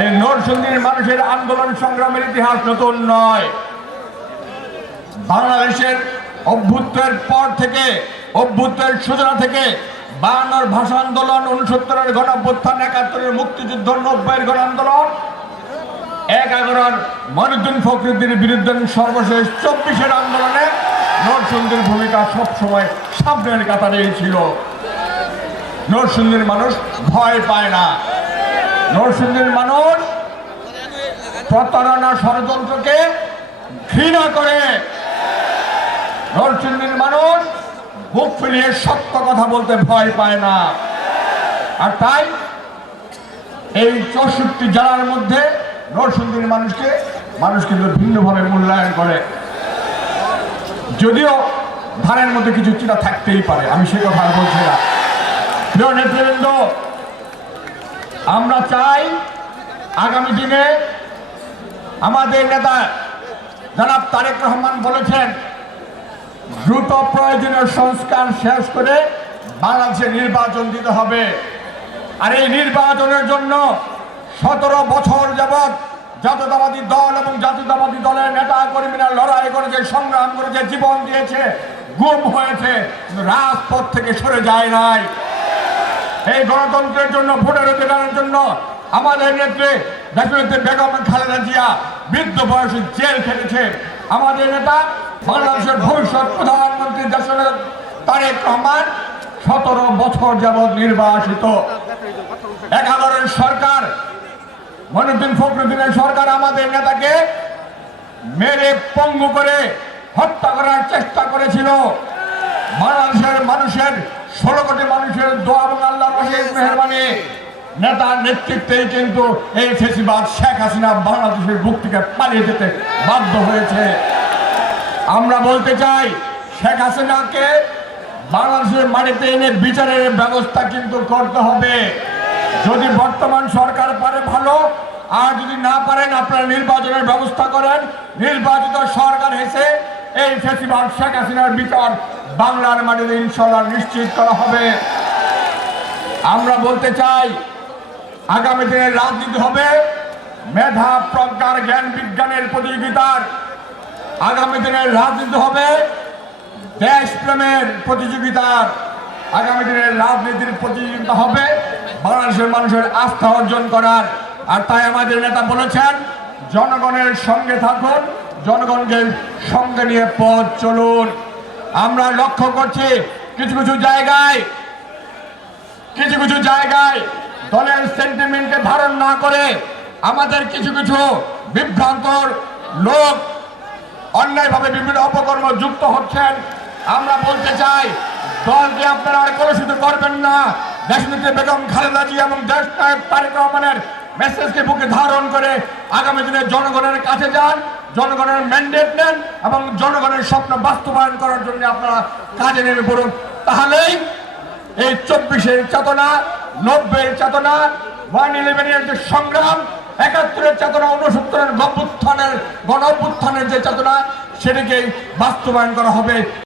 এই নরসিংদীর মানুষের আন্দোলন সংগ্রামের ইতিহাস নতুন নয়। বাংলাদেশের অভ্যুত্থানের পর থেকে, অভ্যুত্থানের সূচনা থেকে 52 ভাষা আন্দোলন, 69-এর গণঅভ্যুত্থান, 71-এর মুক্তিযুদ্ধ, 90-এর গণ আন্দোলন, 11-এর মঈনুদ্দিন ফখরুদ্দীনের বিরুদ্ধে সর্বশেষ 24-এর আন্দোলনে নরসিংদীর ভূমিকা সবসময় সামনের কাতারেই ছিল। নরসিংদীর মানুষ ভয় পায় না। নরসিংদীর মানুষ প্রতারণা, ষড়যন্ত্রকে ঘৃণা করে। নরসিংদীর মানুষ বুক ফুলিয়ে সত্য কথা বলতে ভয় পায় না। আর তাই এই 64 জেলার মধ্যে নরসিংদীর মানুষ কিন্তু ভিন্নভাবে মূল্যায়ন করে। যদিও ধানের মধ্যে কিছু চিন্তা থাকতেই পারে, আমি সে কথা বলছি না। প্রিয় নেতৃবৃন্দ, আমরা চাই আগামী দিনে আমাদের নেতা জনাব তারেক রহমান বলেছেন, দ্রুত প্রয়োজনীয় সংস্কার শেষ করে বাংলাদেশে নির্বাচন দিতে হবে। আর এই নির্বাচনের জন্য 17 বছর যাবৎ জাতীয়তাবাদী দল এবং জাতীয়তাবাদী দলের নেতা কর্মীরা লড়াই করেছে, সংগ্রাম করেছে, জীবন দিয়েছে, গুম হয়েছে, রাজপথ থেকে সরে যায় নাই। এই গণতন্ত্রের জন্য, ভোটের অধিকারের জন্য আমাদের নেত্রী দেশনেত্রী বেগম খালেদা জিয়া বৃদ্ধ বয়সে জেল খেটেছে। আমাদের নেতা বাংলাদেশের ভবিষ্যৎ প্রধানমন্ত্রী দেশনেত্রী তারেক রহমান 17 বছর যাবৎ নির্বাসিত। 11-এর সরকার, মঈনুদ্দিন ফখরুদ্দীনের সরকার আমাদের নেতাকে মেরে পঙ্গু করে হত্যা করার চেষ্টা করেছিল। বাংলাদেশের মানুষের 16 কোটি মানুষের দোয়া এবং আল্লাহর অশেষ মেহেরবানি নেতার নেতৃত্বেই কিন্তু এই ফ্যাসিবাদ শেখ হাসিনা বাংলাদেশের বুক থেকে পালিয়ে যেতে বাধ্য হয়েছে। আমরা বলতে চাই, শেখ হাসিনাকে বাংলাদেশের মাটিতে এনে বিচারের ব্যবস্থা কিন্তু করতে হবে। যদি বর্তমান সরকার পারে ভালো, আর যদি না পারেন আপনারা নির্বাচনের ব্যবস্থা করেন। নির্বাচিত সরকার এসে এই ফ্যাসিবাদ শেখ হাসিনার বিচার বাংলার মাটিতে ইনশাআল্লাহ নিশ্চিত করা হবে। আমরা বলতে চাই, আগামী দিনে রাজনীতি হবে মেধা, প্রজ্ঞার, জ্ঞান বিজ্ঞানের প্রতিযোগিতার। আগামী দিনের রাজনীতি হবে দেশপ্রেমের প্রতিযোগিতার। আগামী দিনের রাজনীতির প্রতিযোগিতা হবে বাংলাদেশের মানুষের আস্থা অর্জন করার। আর তাই আমাদের নেতা বলেছেন, জনগণের সঙ্গে থাকুন, জনগণকে সঙ্গে নিয়ে পথ চলুন। আমরা লক্ষ্য করছি কিছু কিছু জায়গায় দলের সেন্টিমেন্টকে ধারণ না করে আমাদের কিছু কিছু বিভ্রান্তর লোক অন্যায়ভাবে বিভিন্ন অপকর্ম যুক্ত হচ্ছেন। আমরা বলতে চাই, দলকে আপনারা আর কলুষিত করবেন না। দেশনেত্রী বেগম খালেদা জিয়া এবং দেশ নায়ক তারেক রহমানের মেসেজকে বুকে ধারণ করে আগামী দিনে জনগণের কাছে যান, জনগণের ম্যান্ডেট নেন এবং জনগণের স্বপ্ন বাস্তবায়ন করার জন্য আপনারা কাজে নেমে পড়ুন। তাহলেই এই 24-এর চেতনা, 90-এর চেতনা, 1/11-এর যে সংগ্রাম, 71-এর চেতনা, 69-এর গণ অভ্যুত্থানের যে চেতনা, সেটিকেই বাস্তবায়ন করা হবে।